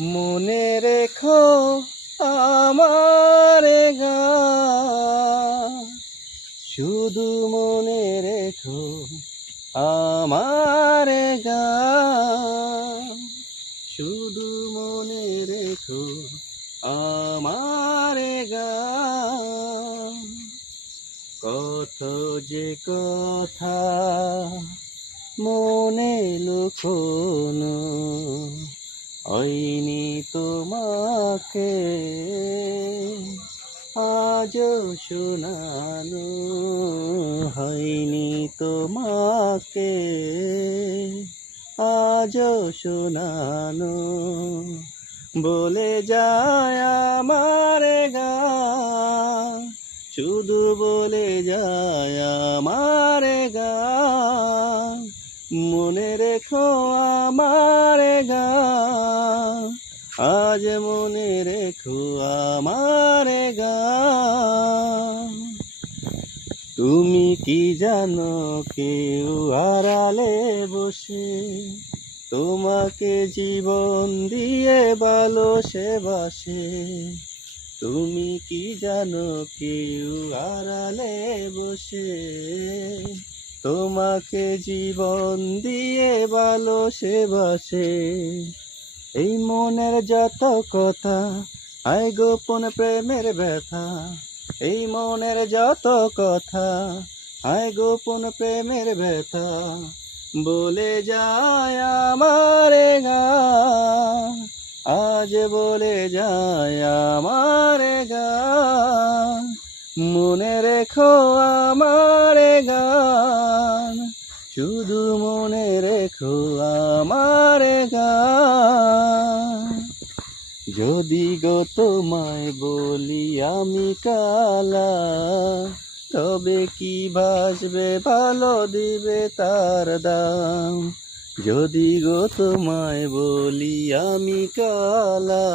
মনে রেখো আমার গান, শুধু মনে রেখো আমার গান, শুধু মনে রেখো আমার গান। কত যে কথা মনে লুকোনো হয়নি তোমাকে আজও শোনানো, হয়নি তোমাকে আজও শোনানো। বলে যায় আমার গান, শুধু বলে যায় আমার গান, মনে রেখো আমার গান, আজ মনে রেখো আমার গান। তুমি কি জানো কেউ আড়ালে বসে তোমাকে জীবন দিয়ে ভালোবাসে? তুমি কি জানো কেউ আড়ালে বসে তোমাকে জীবন দিয়ে ভালোবাসে? এই মনের যত কথা আয় গোপন প্রেমের ব্যথা, এই মনের যত কথা আয় গোপন প্রেমের ব্যথা, বলে যায় আমার গান, আজ বলে যায় আমার গান। মনে রেখো আমার গান, শুধু মনে রেখো আমার গান। যদি গো তোমায় বলি আমি কালা, তবে কি ভাসবে ভালো দিবে তার দাম? যদি গো তোমায় বলি আমি কালা,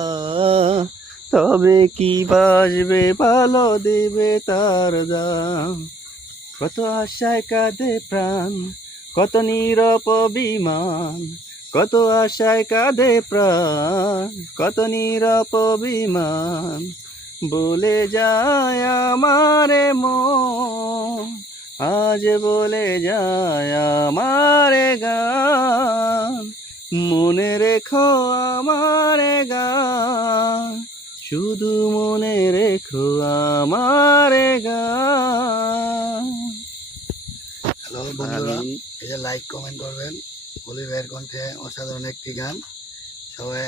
তবে কি ভাসবে ভালো দিবে তার দাম? কত আশায় কাঁদে প্রাণ, কত নীরব অভিমান, কত আশায় কাঁদে প্রাণ, কত নীরব অভিমান, বলে যায় আমার মন, আজ বলে যায় আমার গান। মনে রেখো আমার গান, শুধু মনে রেখো আমার গান। হ্যালো বন্ধুরা, এই যে লাইক কমেন্ট করবেন। অলি ভাইয়ের কণ্ঠে অসাধারণ একটি গান। সবাই